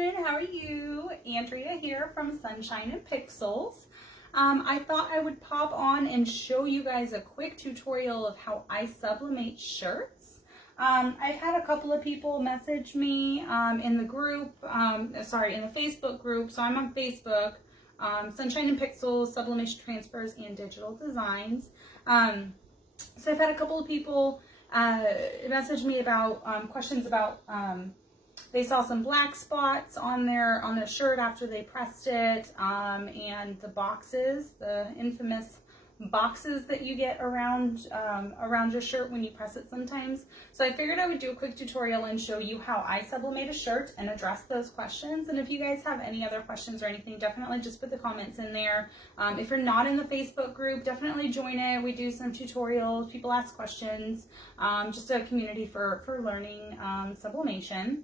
everyone, how are you? Andrea here from Sunshine and Pixels. I thought I would pop on and show you guys a quick tutorial of how I sublimate shirts. I've had a couple of people message me in the group, in the Facebook group. So I'm on Facebook, Sunshine and Pixels, Sublimation Transfers and Digital Designs. So I've had a couple of people message me about questions about they saw some black spots on their shirt after they pressed it, and the boxes, the infamous boxes that you get around your shirt when you press it sometimes. So I figured I would do a quick tutorial and show you how I sublimate a shirt and address those questions. And if you guys have any other questions or anything, definitely just put the comments in there. If you're not in the Facebook group, definitely join it. We do some tutorials, people ask questions, just a community for learning sublimation.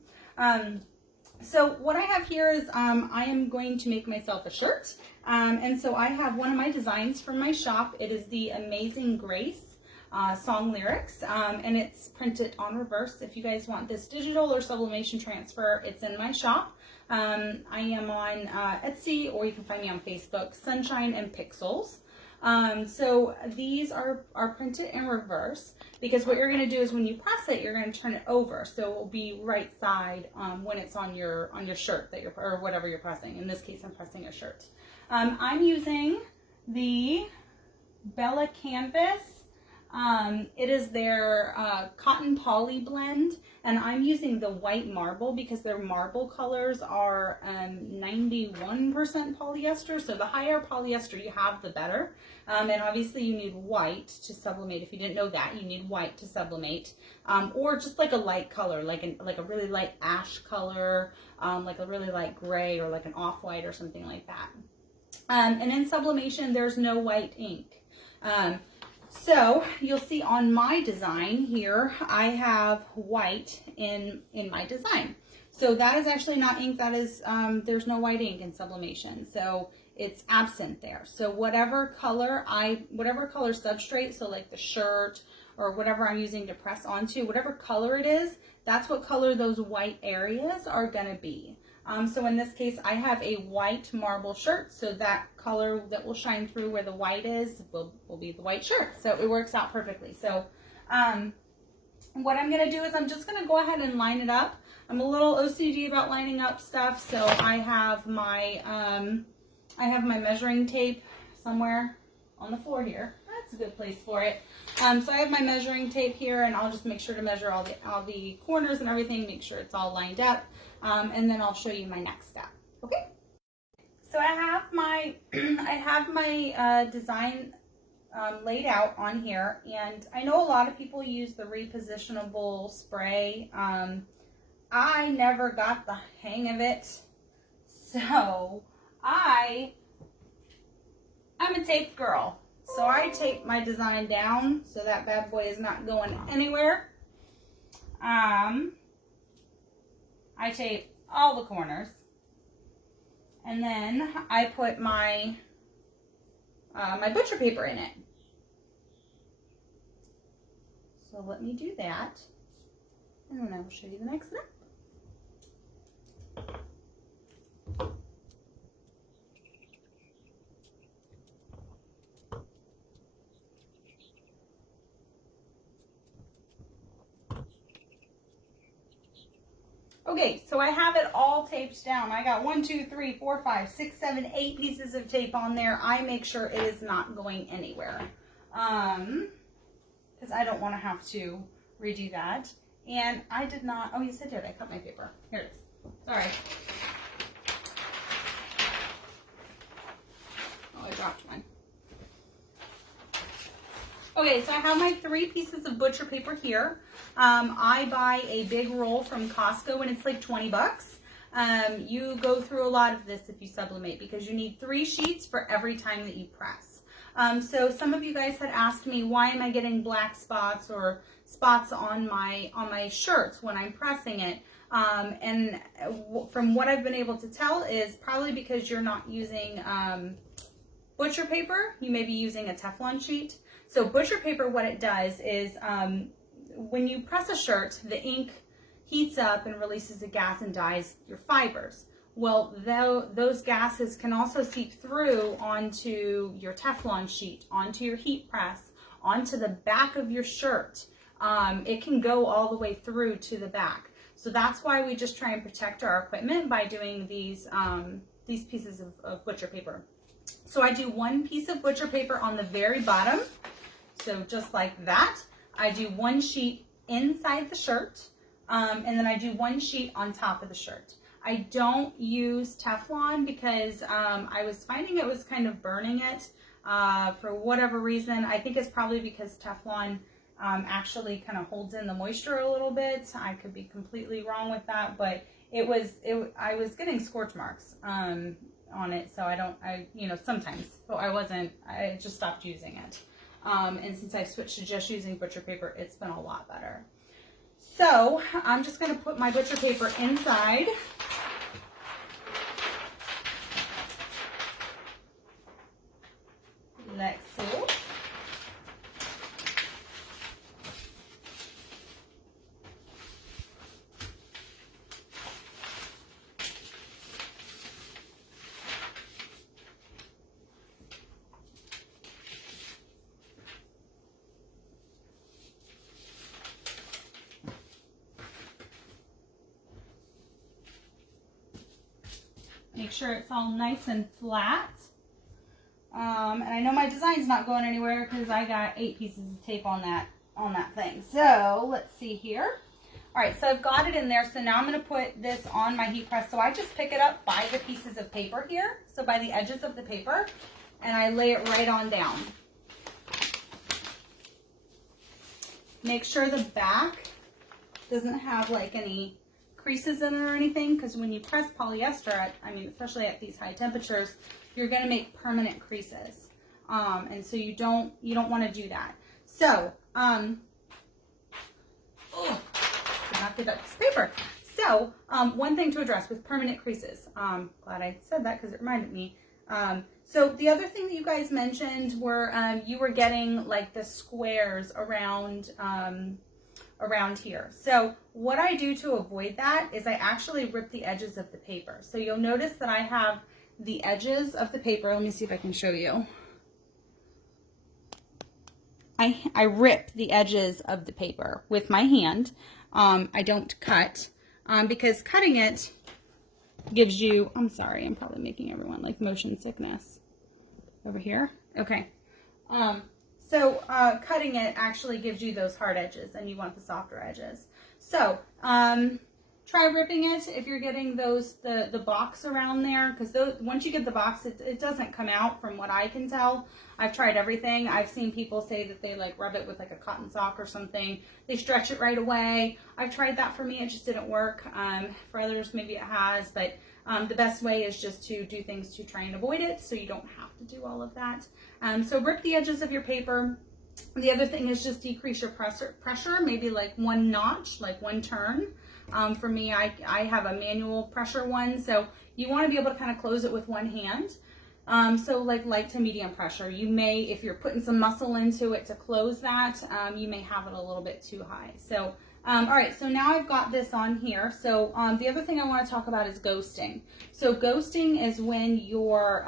So what I have here is I am going to make myself a shirt. And so I have one of my designs from my shop. It is the Amazing Grace song lyrics, and it's printed on reverse. If you guys want this digital or sublimation transfer, it's in my shop. I am on Etsy, or you can find me on Facebook, Sunshine and Pixels. So these are printed in reverse, because what you're going to do is when you press it, you're going to turn it over, so it will be right side when it's on your shirt that or whatever you're pressing. In this case, I'm pressing a shirt. I'm using the Bella Canvas. It is their cotton poly blend, and I'm using the white marble because their marble colors are 91% polyester. So the higher polyester you have, the better. And obviously you need white to sublimate. If you didn't know that, you need white to sublimate, or just like a light color, like a really light ash color, like a really light gray, or like an off-white or something like that. And in sublimation, there's no white ink. So you'll see on my design here, I have white in my design. So that is actually not ink. That is, there's no white ink in sublimation. So it's absent there. So whatever color substrate, so like the shirt or whatever I'm using to press onto, whatever color it is, that's what color those white areas are gonna be. So in this case, I have a white marble shirt, so that color that will shine through where the white is will be the white shirt. So it works out perfectly. So what I'm gonna do is I'm just gonna go ahead and line it up. I'm a little OCD about lining up stuff, so I have my measuring tape somewhere on the floor here. That's a good place for it. So I have my measuring tape here, and I'll just make sure to measure all the corners and everything, make sure it's all lined up, and then I'll show you my next step. Okay. So I have my design laid out on here, and I know a lot of people use the repositionable spray. I never got the hang of it, so I'm a tape girl. So I tape my design down so that bad boy is not going anywhere. I tape all the corners, and then I put my my butcher paper in it. So let me do that, and then I will show you the next step. Okay, so I have it all taped down. I got 1, 2, 3, 4, 5, 6, 7, 8 pieces of tape on there. I make sure it is not going anywhere, because I don't want to have to redo that. And I did not, oh yes I did, I cut my paper. Here it is. Sorry. Oh, I dropped one. Okay, so I have my 3 pieces of butcher paper here. I buy a big roll from Costco, and it's like 20 bucks. You go through a lot of this if you sublimate, because you need 3 sheets for every time that you press. So some of you guys had asked me, why am I getting black spots or spots on my shirts when I'm pressing it? And from what I've been able to tell is probably because you're not using butcher paper. You may be using a Teflon sheet. So butcher paper, what it does is when you press a shirt, the ink heats up and releases a gas and dyes your fibers. Well, those gases can also seep through onto your Teflon sheet, onto your heat press, onto the back of your shirt. It can go all the way through to the back. So that's why we just try and protect our equipment by doing these pieces of butcher paper. So I do one piece of butcher paper on the very bottom. So just like that. I do one sheet inside the shirt, and then I do one sheet on top of the shirt. I don't use Teflon because I was finding it was kind of burning it for whatever reason. I think it's probably because Teflon actually kind of holds in the moisture a little bit. I could be completely wrong with that, but I was getting scorch marks on it, so sometimes, but I just stopped using it. And since I've switched to just using butcher paper, it's been a lot better. So I'm just going to put my butcher paper inside. Like so. Make sure it's all nice and flat. And I know my design's not going anywhere because I got 8 pieces of tape on that thing. So let's see here. All right, so I've got it in there. So now I'm going to put this on my heat press. So I just pick it up by the pieces of paper here, so by the edges of the paper, and I lay it right on down. Make sure the back doesn't have like any creases in it or anything, because when you press polyester, especially at these high temperatures, you're going to make permanent creases, and so you don't want to do that. So, did not get up this paper. So, one thing to address with permanent creases. Glad I said that because it reminded me. So the other thing that you guys mentioned were you were getting like the squares around here. So what I do to avoid that is I actually rip the edges of the paper. So you'll notice that I have the edges of the paper. Let me see if I can show you. I rip the edges of the paper with my hand. I don't cut because cutting it gives you, I'm sorry, I'm probably making everyone like motion sickness over here. Okay. So cutting it actually gives you those hard edges, and you want the softer edges. So try ripping it if you're getting the box around there, because once you get the box, it doesn't come out from what I can tell. I've tried everything. I've seen people say that they like rub it with like a cotton sock or something. They stretch it right away. I've tried that. For me, it just didn't work. For others, maybe it has, but the best way is just to do things to try and avoid it, so you don't have to do all of that. So rip the edges of your paper. The other thing is just decrease your pressure, maybe like 1 notch, like 1 turn. For me, I have a manual pressure one, so you want to be able to kind of close it with one hand. So like light to medium pressure. You may, if you're putting some muscle into it to close that, you may have it a little bit too high. So, all right, so now I've got this on here. So the other thing I want to talk about is ghosting. So ghosting is when your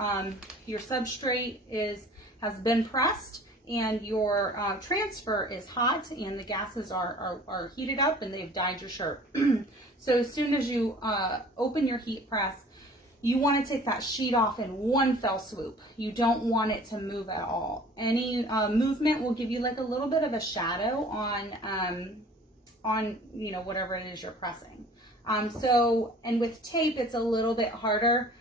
substrate has been pressed and your transfer is hot and the gases are heated up and they've dyed your shirt. So as soon as you open your heat press, you want to take that sheet off in one fell swoop. You don't want it to move at all. Any movement will give you like a little bit of a shadow on whatever it is you're pressing. And with tape, it's a little bit harder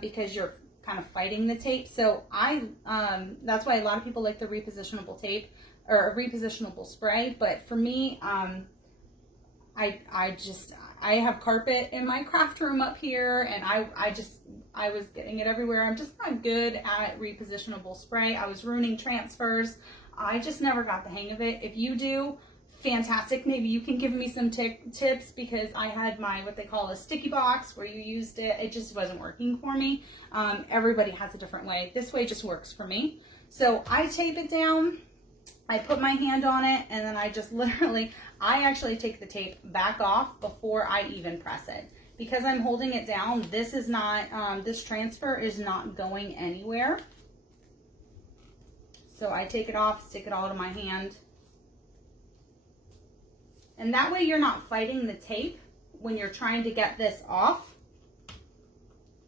because you're kind of fighting the tape. So that's why a lot of people like the repositionable tape or a repositionable spray. But for me, I have carpet in my craft room up here, and I was getting it everywhere. I'm just not good at repositionable spray. I was ruining transfers. I just never got the hang of it. If you do, fantastic. Maybe you can give me some tips, because I had what they call a sticky box where you used it. It just wasn't working for me. Everybody has a different way. This way just works for me. So I tape it down, I put my hand on it, and then I just literally, I actually take the tape back off before I even press it. Because I'm holding it down, this is not, this transfer is not going anywhere. So I take it off, stick it all to my hand. And that way you're not fighting the tape when you're trying to get this off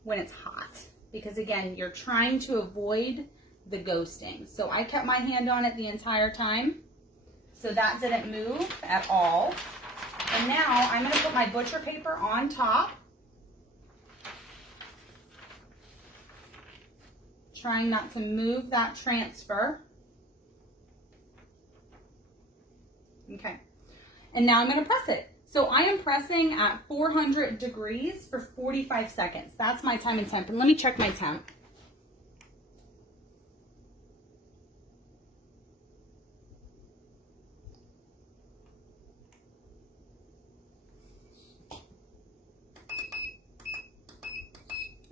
when it's hot. Because again, you're trying to avoid the ghosting. So I kept my hand on it the entire time, so that didn't move at all. And now I'm going to put my butcher paper on top, trying not to move that transfer. Okay, and now I'm going to press it. So I am pressing at 400 degrees for 45 seconds. That's my time and temp. And let me check my temp.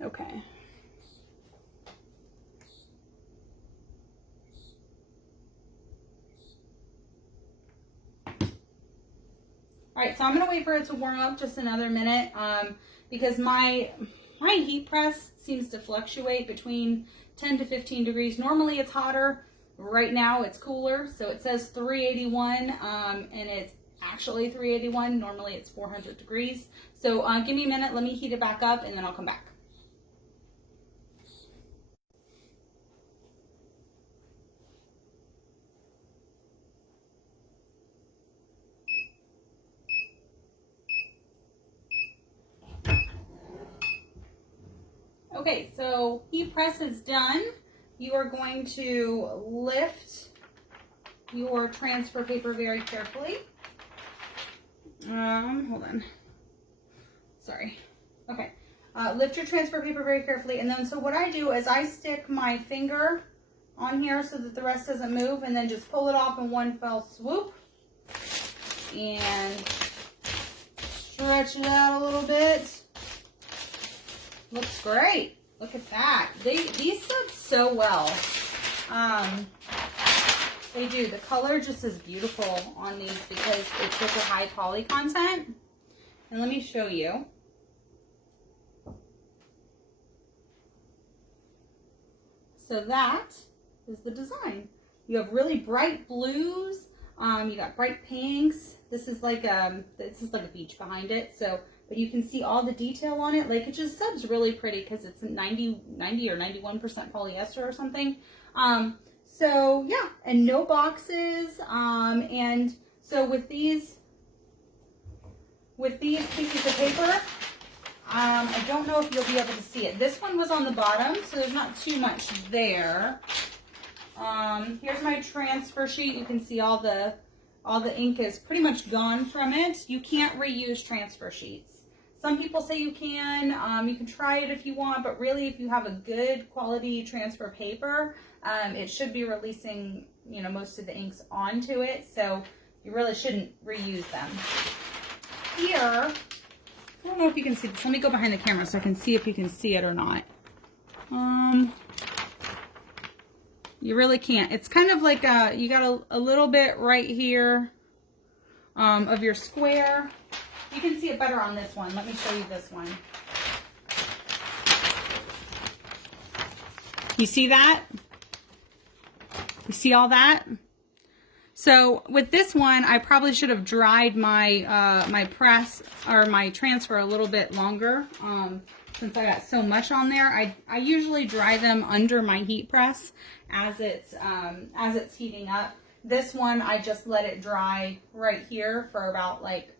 Okay. All right, so I'm gonna wait for it to warm up just another minute because my heat press seems to fluctuate between 10 to 15 degrees. Normally it's hotter. Right now it's cooler, so it says 381 and it's actually 381. Normally it's 400 degrees. So give me a minute, let me heat it back up, and then I'll come back. Okay, so heat press is done. You are going to lift your transfer paper very carefully. Hold on. Sorry. Okay. Lift your transfer paper very carefully, and then so what I do is I stick my finger on here so that the rest doesn't move, and then just pull it off in one fell swoop and stretch it out a little bit. Looks great. Look at that. These sub so well. They do. The color just is beautiful on these because it's such a high poly content. And let me show you. So that is the design. You have really bright blues. You got bright pinks. This is like a beach behind it. So, but you can see all the detail on it. Like, it just subs really pretty because it's 90 or 91% polyester or something. So yeah, and no boxes. And so with these pieces of paper, I don't know if you'll be able to see it. This one was on the bottom, so there's not too much there. Here's my transfer sheet. You can see all the ink is pretty much gone from it. You can't reuse transfer sheets. Some people say you can. You can try it if you want, but really, if you have a good quality transfer paper, it should be releasing, you know, most of the inks onto it. So you really shouldn't reuse them. Here, I don't know if you can see this. Let me go behind the camera so I can see if you can see it or not. You really can't. It's kind of like you got a little bit right here of your square. You can see it better on this one. Let me show you this one. You see that? You see all that? So with this one, I probably should have dried my my press or my transfer a little bit longer since I got so much on there. I usually dry them under my heat press as it's heating up. This one, I just let it dry right here for about like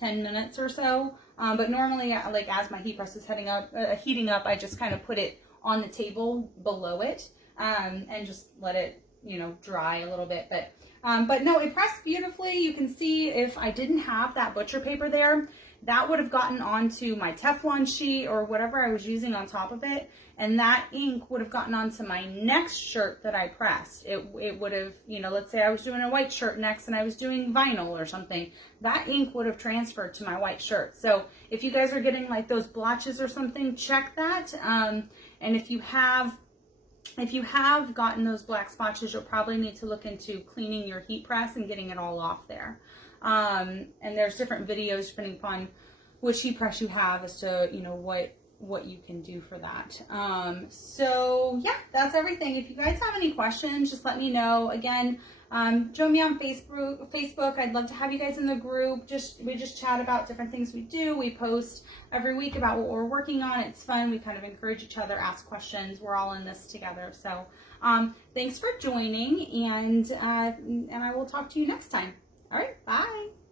10 minutes or so. But normally, like as my heat press is heating up, I just kind of put it on the table below it and just let it, you know, dry a little bit. But no, it pressed beautifully. You can see if I didn't have that butcher paper there, that would have gotten onto my Teflon sheet or whatever I was using on top of it. And that ink would have gotten onto my next shirt that I pressed. It would have, you know, let's say I was doing a white shirt next and I was doing vinyl or something. That ink would have transferred to my white shirt. So if you guys are getting like those blotches or something, check that. And if you have if you have gotten those black spotches, you'll probably need to look into cleaning your heat press and getting it all off there. And there's different videos depending upon which heat press you have as to, you know, what you can do for that. So yeah, that's everything. If you guys have any questions, just let me know. Again, join me on Facebook. I'd love to have you guys in the group. We just chat about different things we do. We post every week about what we're working on. It's fun. We kind of encourage each other, ask questions. We're all in this together. So thanks for joining, and I will talk to you next time. All right, bye.